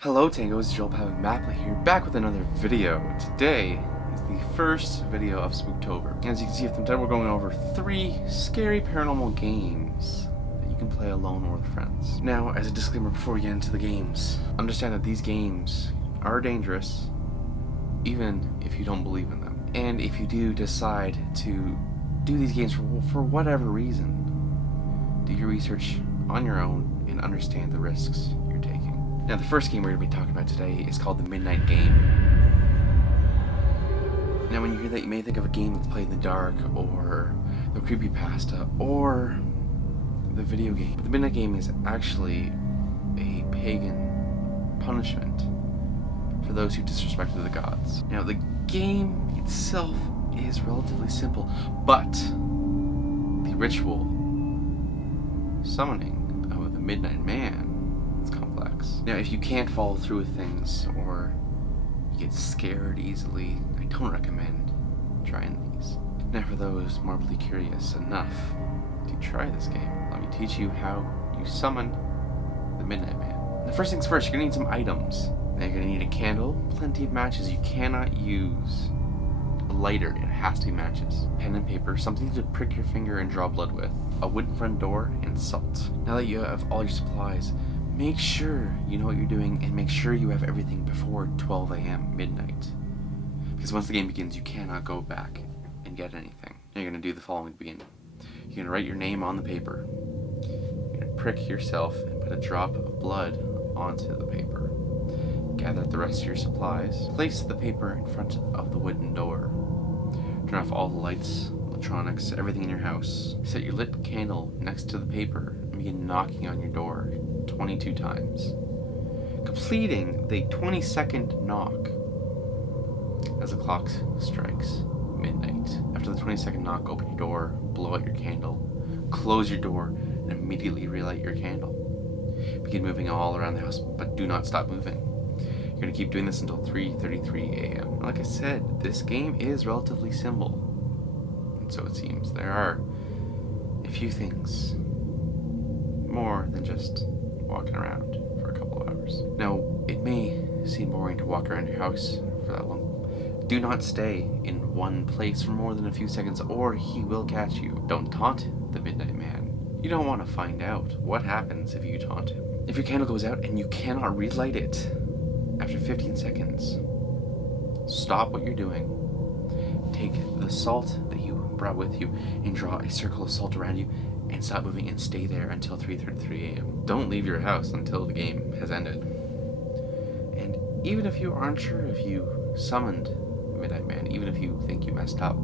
Hello Tangos, Joel Mapley here, back with another video. Today is the first video of Spooktober. As you can see at the title, we're going over 3 scary paranormal games that you can play alone or with friends. Now, as a disclaimer before we get into the games, understand that these games are dangerous, even if you don't believe in them. And if you do decide to do these games for whatever reason, do your research on your own and understand the risks you're taking. Now, the first game we're going to be talking about today is called the Midnight Game. Now, when you hear that, you may think of a game that's played in the dark, or the creepypasta, or the video game. But the Midnight Game is actually a pagan punishment for those who disrespected the gods. Now, the game itself is relatively simple, but the ritual summoning of the Midnight Man, now, if you can't follow through with things, or you get scared easily, I don't recommend trying these. Now, for those morbidly curious enough to try this game, let me teach you how you summon the Midnight Man. The first things first, you're going to need some items. Now, you're going to need a candle, plenty of matches. You cannot use a lighter, it has to be matches. Pen and paper, something to prick your finger and draw blood with, a wooden front door, and salt. Now that you have all your supplies, make sure you know what you're doing, and make sure you have everything before 12 a.m. midnight. Because once the game begins, you cannot go back and get anything. You're going to do the following to begin. You're going to write your name on the paper. You're going to prick yourself and put a drop of blood onto the paper. Gather the rest of your supplies. Place the paper in front of the wooden door. Turn off all the lights, electronics, everything in your house. Set your lit candle next to the paper and begin knocking on your door 22 times, completing the 20-second knock as the clock strikes midnight. After the 20-second knock, open your door, blow out your candle, close your door, and immediately relight your candle. Begin moving all around the house, but do not stop moving. You're going to keep doing this until 3:33 a.m. Like I said, this game is relatively simple, and so it seems. There are a few things more than just walking around for a couple of hours. Now, it may seem boring to walk around your house for that long. Do not stay in one place for more than a few seconds, or he will catch you. Don't taunt the Midnight Man. You don't want to find out what happens if you taunt him. If your candle goes out and you cannot relight it after 15 seconds, stop what you're doing. Take the salt that you brought with you and draw a circle of salt around you, and stop moving and stay there until 3:33 a.m. Don't leave your house until the game has ended. And even if you aren't sure if you summoned Midnight Man, even if you think you messed up,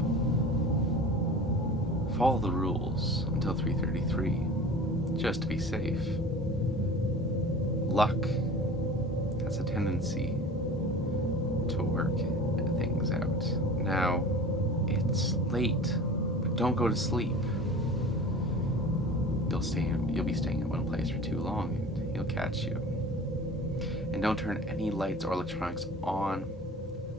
follow the rules until 3:33, just to be safe. Luck has a tendency to work things out. Now, it's late, but don't go to sleep. You'll be staying in one place for too long, and he'll catch you. And don't turn any lights or electronics on.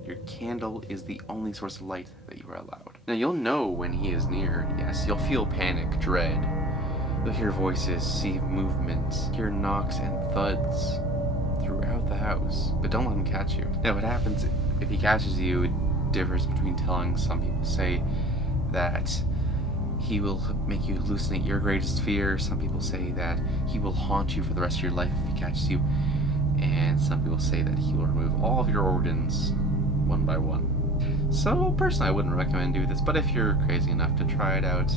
Your candle is the only source of light that you are allowed. Now, you'll know when he is near. Yes, you'll feel panic, dread. You'll hear voices, see movement, hear knocks and thuds throughout the house. But don't let him catch you. Now, what happens if he catches you, it differs between telling. Some people say that he will make you hallucinate your greatest fear. Some people say that he will haunt you for the rest of your life if he catches you. And some people say that he will remove all of your organs one by one. So, personally, I wouldn't recommend doing this, but if you're crazy enough to try it out,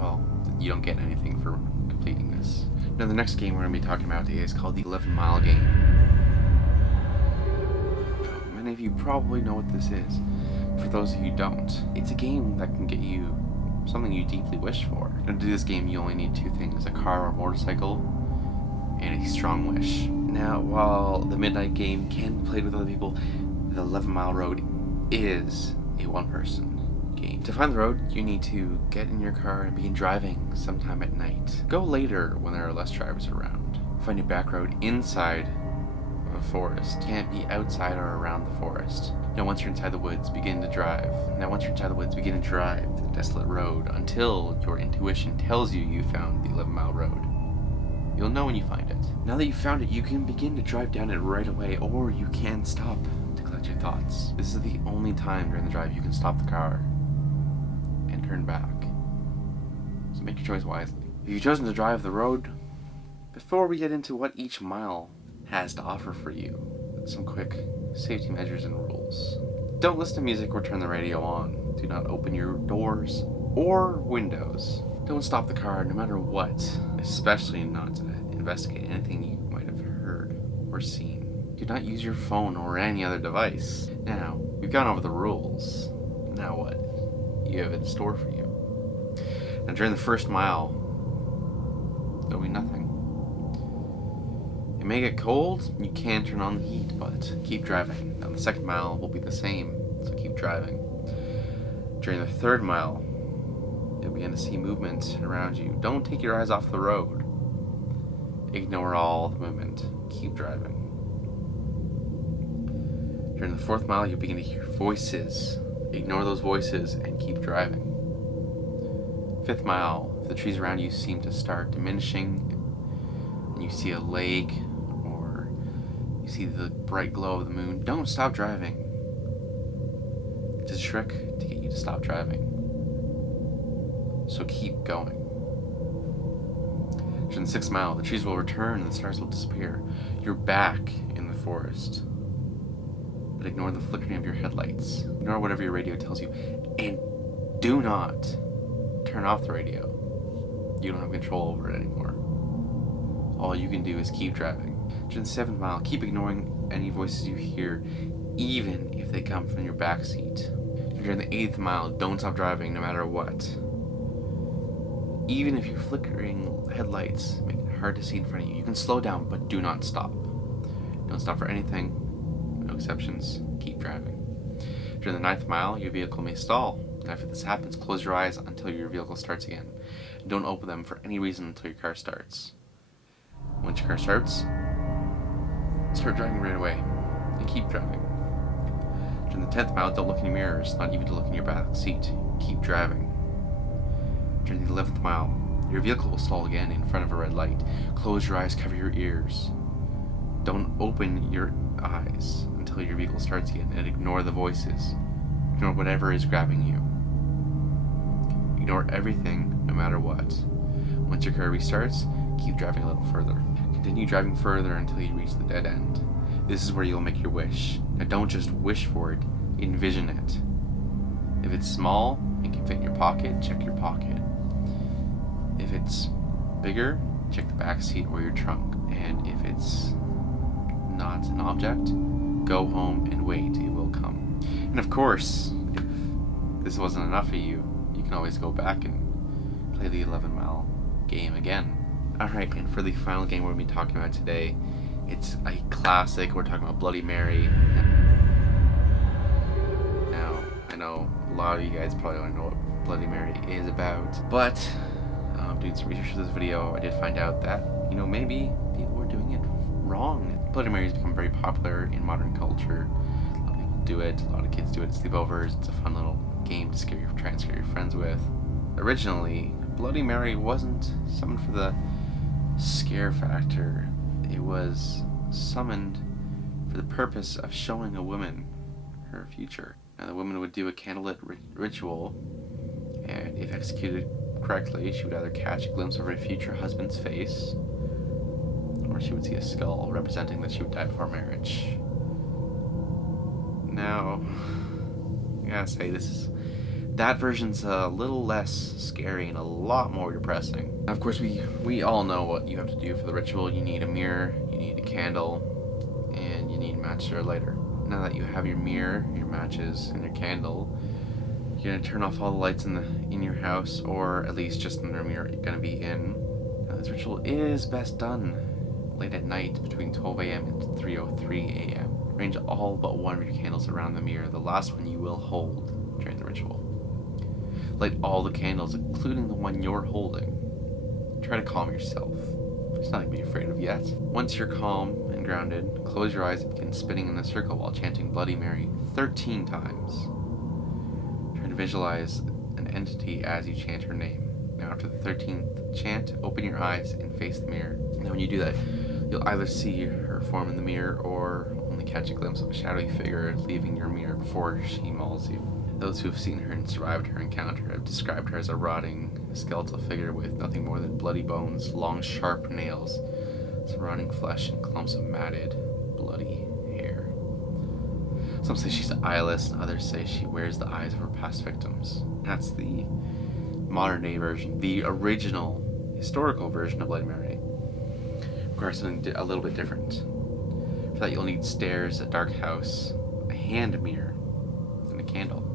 well, you don't get anything for completing this. Now, the next game we're going to be talking about is called the 11-Mile Game. Many of you probably know what this is. For those of you who don't, it's a game that can get you something you deeply wish for. To do this game, you only need 2 things: a car or motorcycle, and a strong wish. Now, while the Midnight Game can be played with other people, the 11 Mile Road is a one-person game. To find the road, you need to get in your car and begin driving sometime at night. Go later when there are less drivers around. Find a back road inside of a forest. You can't be outside or around the forest. Now once you're inside the woods, begin to drive. Begin to drive the desolate road until your intuition tells you found the 11-mile road. You'll know when you find it. Now that you've found it, you can begin to drive down it right away, or you can stop to collect your thoughts. This is the only time during the drive you can stop the car and turn back. So make your choice wisely. If you've chosen to drive the road, before we get into what each mile has to offer for you, some quick safety measures and rules. Don't listen to music or turn the radio on. Do not open your doors or windows. Don't stop the car no matter what, especially not to investigate anything you might have heard or seen. Do not use your phone or any other device. Now, we've gone over the rules. Now what? You have in store for you. Now during the first mile, there'll be nothing. It may get cold, you can turn on the heat, but keep driving. Now the second mile will be the same, so keep driving. During the third mile, you'll begin to see movement around you. Don't take your eyes off the road. Ignore all the movement. Keep driving. During the fourth mile, you'll begin to hear voices. Ignore those voices and keep driving. Fifth mile, if the trees around you seem to start diminishing and you see a lake or you see the bright glow of the moon, don't stop driving. It's a trick to get you to stop driving. So keep going. During the sixth mile, the trees will return and the stars will disappear. You're back in the forest. But ignore the flickering of your headlights. Ignore whatever your radio tells you. And do not turn off the radio. You don't have control over it anymore. All you can do is keep driving. During the seventh mile, keep ignoring any voices you hear, even if they come from your back seat. During the eighth mile, don't stop driving no matter what. Even if your flickering headlights make it hard to see in front of you, you can slow down, but do not stop. Don't stop for anything. No exceptions. Keep driving. During the ninth mile, your vehicle may stall. After this happens, close your eyes until your vehicle starts again. Don't open them for any reason until your car starts. Once your car starts, start driving right away and keep driving. During the 10th mile, don't look in your mirrors, not even to look in your back seat. Keep driving. During the 11th mile, your vehicle will stall again in front of a red light. Close your eyes, cover your ears. Don't open your eyes until your vehicle starts again, and ignore the voices. Ignore whatever is grabbing you. Ignore everything, no matter what. Once your car restarts, keep driving a little further. Continue driving further until you reach the dead end. This is where you'll make your wish. Now don't just wish for it, envision it. If it's small and can fit in your pocket, check your pocket. If it's bigger, check the back seat or your trunk. And if it's not an object, go home and wait, it will come. And of course, if this wasn't enough for you, you can always go back and play the 11-mile game again. Alright, and for the final game we're going to be talking about today, it's a classic. We're talking about Bloody Mary. Now, I know a lot of you guys probably don't know what Bloody Mary is about, but doing some research for this video, I did find out that, maybe people were doing it wrong. Bloody Mary has become very popular in modern culture. A lot of people do it, a lot of kids do it at sleepovers. It's a fun little game to try and scare your friends with. Originally, Bloody Mary wasn't summoned for the scare factor. It was summoned for the purpose of showing a woman her future. Now the woman would do a candlelit ritual, and if executed correctly, she would either catch a glimpse of her future husband's face, or she would see a skull representing that she would die before marriage. Now, I gotta say, that version's a little less scary and a lot more depressing. Now, of course, we all know what you have to do for the ritual. You need a mirror, you need a candle, and you need a match or a lighter. Now that you have your mirror, your matches, and your candle, you're gonna turn off all the lights in your house, or at least just in the room you're gonna be in. Now, this ritual is best done late at night between 12 a.m. and 3:03 a.m. Arrange all but one of your candles around the mirror, the last one you will hold during the ritual. Light all the candles, including the one you're holding. Try to calm yourself. There's nothing to be afraid of yet. Once you're calm and grounded, close your eyes and begin spinning in a circle while chanting Bloody Mary 13 times. Try to visualize an entity as you chant her name. Now after the 13th chant, open your eyes and face the mirror. Now when you do that, you'll either see her form in the mirror or only catch a glimpse of a shadowy figure leaving your mirror before she mauls you. Those who have seen her and survived her encounter have described her as a rotting, skeletal figure with nothing more than bloody bones, long, sharp nails, surrounding flesh, and clumps of matted, bloody hair. Some say she's eyeless, and others say she wears the eyes of her past victims. That's the modern-day version. The original, historical version of Bloody Mary requires something a little bit different. For that, you'll need stairs, a dark house, a hand mirror, and a candle.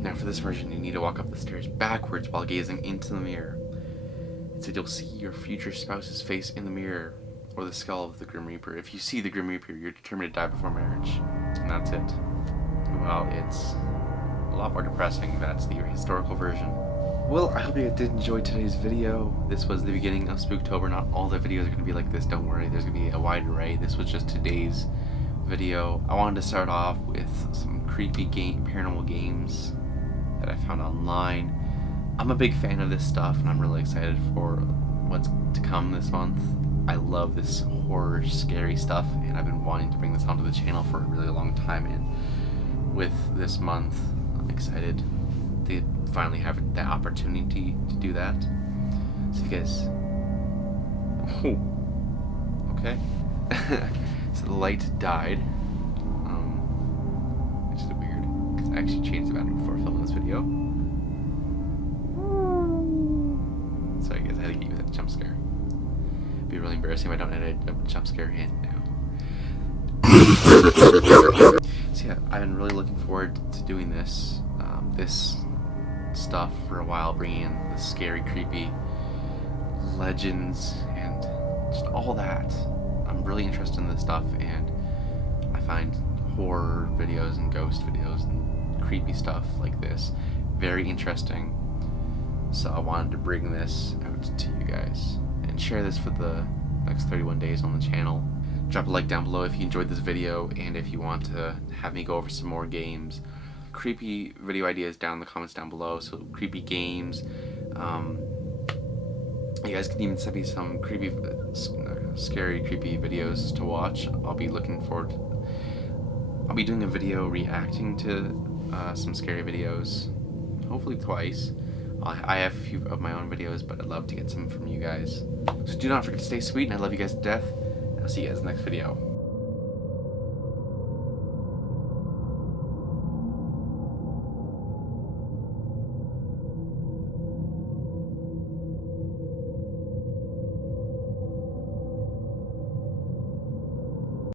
Now for this version, you need to walk up the stairs backwards while gazing into the mirror. Instead, you'll see your future spouse's face in the mirror, or the skull of the Grim Reaper. If you see the Grim Reaper, you're determined to die before marriage. And that's it. Well, it's a lot more depressing. That's the historical version. Well, I hope you did enjoy today's video. This was the beginning of Spooktober. Not all the videos are going to be like this, don't worry. There's going to be a wide array. This was just today's video. I wanted to start off with some creepy paranormal games that I found online. I'm a big fan of this stuff, and I'm really excited for what's to come this month. I love this horror, scary stuff, and I've been wanting to bring this onto the channel for a really long time, and with this month, I'm excited to finally have the opportunity to do that. So if you guys... Oh, okay. So the light died. Which is weird, because I actually changed the battery before filming this video. Sorry guys, I had to give you that jump scare. It'd be really embarrassing if I don't edit a jump scare in now. So yeah, I've been really looking forward to doing this stuff for a while, bringing in the scary, creepy legends and just all that. I'm really interested in this stuff, and I find horror videos and ghost videos and creepy stuff like this very interesting. So I wanted to bring this out to you guys and share this for the next 31 days on the channel. Drop a like down below if you enjoyed this video, and if you want to have me go over some more games. Creepy video ideas down in the comments down below, so creepy games. You guys can even send me some creepy, scary, creepy videos to watch. I'll be looking forward to... I'll be doing a video reacting to some scary videos, hopefully twice. I have a few of my own videos, but I'd love to get some from you guys. So do not forget to stay sweet, and I love you guys to death. I'll see you guys in the next video.